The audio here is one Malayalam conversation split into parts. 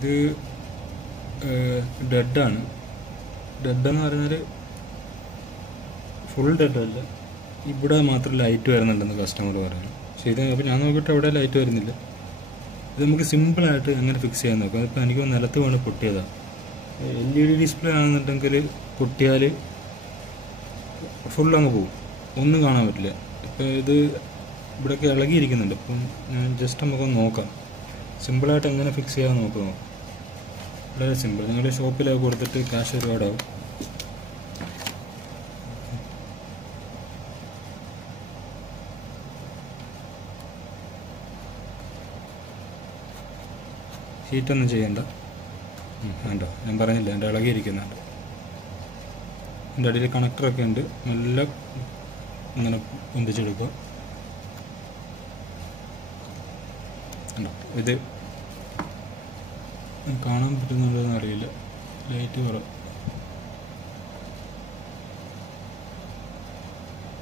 ഇത് ഡെഡാണ്. ഡെഡെന്ന് പറഞ്ഞാൽ ഫുൾ ഡെഡല്ല, ഇവിടെ മാത്രം ലൈറ്റ് വരുന്നുണ്ടെന്ന് കസ്റ്റമർ പറയുന്നു. പക്ഷേ ഇത് അപ്പോൾ ഞാൻ നോക്കിയിട്ട് അവിടെ ലൈറ്റ് വരുന്നില്ല. ഇത് നമുക്ക് സിമ്പിളായിട്ട് എങ്ങനെ ഫിക്സ് ചെയ്യാൻ നോക്കാം. ഇപ്പോൾ എനിക്ക് നിലത്ത് വീണ് പൊട്ടിയതാണ്. LED ഡിസ്പ്ലേ ആണെന്നുണ്ടെങ്കിൽ പൊട്ടിയാൽ ഫുൾ അങ്ങ് പോകും, ഒന്നും കാണാൻ പറ്റില്ല. ഇപ്പോൾ ഇത് ഇവിടെയൊക്കെ ഇളകിയിരിക്കുന്നുണ്ട്. അപ്പം ഞാൻ ജസ്റ്റ് നമുക്കൊന്ന് നോക്കാം സിമ്പിളായിട്ട് എങ്ങനെ ഫിക്സ് ചെയ്യാൻ നോക്കാം. വളരെ സിമ്പിൾ. നിങ്ങളുടെ ഷോപ്പിലൊക്കെ കൊടുത്തിട്ട് ക്യാഷ് ഒരുപാടാവും. ഹീറ്റൊന്നും ചെയ്യണ്ട. വേണ്ട, ഞാൻ പറഞ്ഞില്ല, എൻ്റെ ഇളകിയിരിക്കുന്നുണ്ട്. എൻ്റെ അടിയിൽ കണക്ടറൊക്കെ ഉണ്ട്. നല്ല ഇങ്ങനെ പൊന്തിച്ചെടുക്കുക. ഇത് കാണാൻ പറ്റുന്നുണ്ടോയെന്ന് അറിയില്ല, ലൈറ്റ് കുറവ്.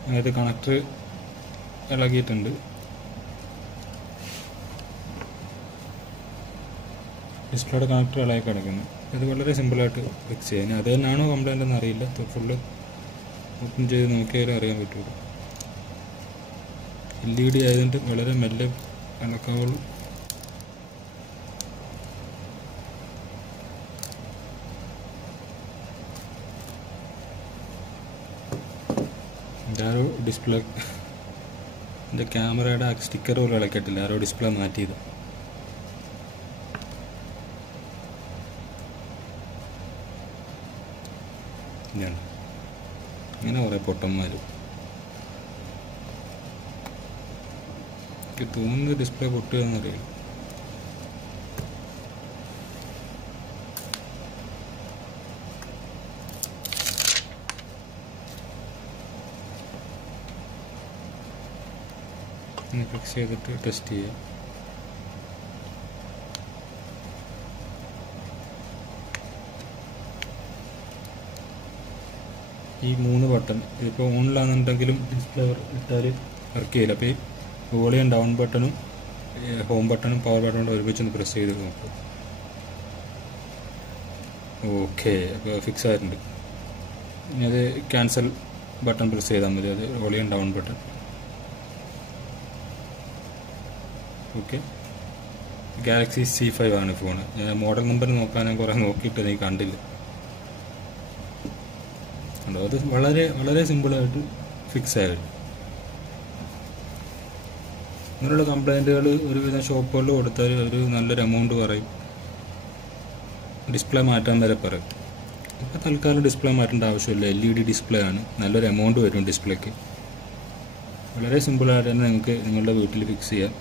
അതായത് കണക്ടർ ഇളകിയിട്ടുണ്ട്. ഡിസ്പ്ലേയുടെ കണക്ടർ ഇളകി കിടക്കുന്നു. ഇത് വളരെ സിമ്പിളായിട്ട് ഫിക്സ് ചെയ്യാൻ. അത് തന്നെയാണോ കംപ്ലൈൻ്റ് എന്ന് അറിയില്ല. ഫുള്ള് ഓപ്പൺ ചെയ്ത് നോക്കിയാലേ അറിയാൻ പറ്റുള്ളൂ. LED ആയതുകൊണ്ട് വളരെ മെല്ലെ ഇളക്കാവുള്ളൂ. ആരോ ഡിസ്പ്ലേ, എൻ്റെ ക്യാമറയുടെ ആ സ്റ്റിക്കർ പോലും ഇളക്കിയിട്ടില്ല. ആരോ ഡിസ്പ്ലേ മാറ്റിയത്. ഇങ്ങനെ കുറേ പൊട്ടന്മാർ. എനിക്ക് തോന്നുന്നത് ഡിസ്പ്ലേ പൊട്ടുകയെന്നറിയില്ല. ഫിക്സ് ചെയ്തിട്ട് ടെസ്റ്റ് ചെയ്യാം. ഈ 3 ബട്ടൺ ഇപ്പോൾ ഓണിലാണെന്നുണ്ടെങ്കിലും ഡിസ്പ്ലേ ഇട്ടാൽ വർക്ക് ചെയ്യില്ല. അപ്പോൾ ഈ വോളിയം ഡൗൺ ബട്ടണും ഹോം ബട്ടണും പവർ ബട്ടണും ഒരുമിച്ചൊന്ന് പ്രസ് ചെയ്ത് നോക്കും. ഓക്കെ, അപ്പോൾ ഫിക്സ് ആയിട്ടുണ്ട്. ഇനി അത് ക്യാൻസൽ ബട്ടൺ പ്രസ് ചെയ്താൽ മതി. അത് volume down button. Okay, Galaxy C5 ആണ് ഫോൺ. ഞാൻ മോഡൽ നമ്പർ നോക്കാൻ ഞാൻ കുറേ നോക്കിയിട്ട് എനിക്ക് കണ്ടില്ല. അത് വളരെ വളരെ സിമ്പിളായിട്ട് ഫിക്സ് ആയിരുന്നു. ഇങ്ങനെയുള്ള കംപ്ലൈൻറ്റുകൾ ഒരുവിധം ഷോപ്പുകളിൽ കൊടുത്താൽ ഒരു നല്ലൊരു എമൗണ്ട് പറയും. ഡിസ്പ്ലേ മാറ്റാൻ വരെ പറയും. ഇപ്പോൾ തൽക്കാലം ഡിസ്പ്ലേ മാറ്റേണ്ട ആവശ്യമില്ല. LED ഡിസ്പ്ലേ ആണ്. നല്ലൊരു എമൗണ്ട് വരും ഡിസ്പ്ലേക്ക്. വളരെ സിമ്പിളായിട്ട് തന്നെ നിങ്ങൾക്ക് നിങ്ങളുടെ വീട്ടിൽ ഫിക്സ് ചെയ്യാം.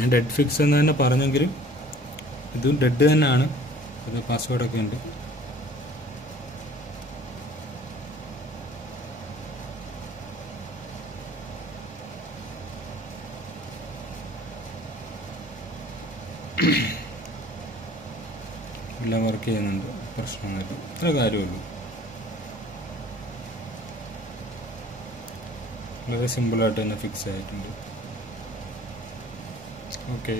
ഞാൻ ഡെഡ് ഫിക്സ് എന്ന് തന്നെ പറഞ്ഞെങ്കിലും ഇതും ഡെഡ് തന്നെയാണ്. ഇത് പാസ്വേഡൊക്കെ ഉണ്ട്. എല്ലാം വർക്ക് ചെയ്യുന്നുണ്ട്, പ്രശ്നമൊന്നുമില്ല. ഇത്ര കാര്യമുള്ളൂ. വളരെ സിമ്പിളായിട്ട് തന്നെ ഫിക്സ് ആയിട്ടുണ്ട്. Okay.